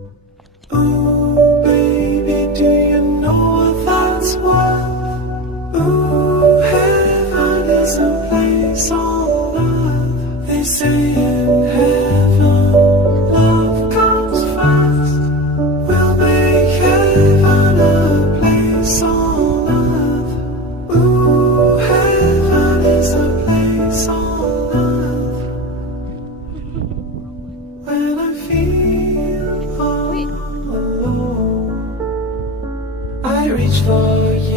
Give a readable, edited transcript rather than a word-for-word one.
Ooh, baby, do you know what that's worth? Ooh, heaven is a place on earth. They say in heaven, love comes first. We'll make heaven a place on earth. Ooh, heaven is a place on earth. When I feel all alone, I reach for you.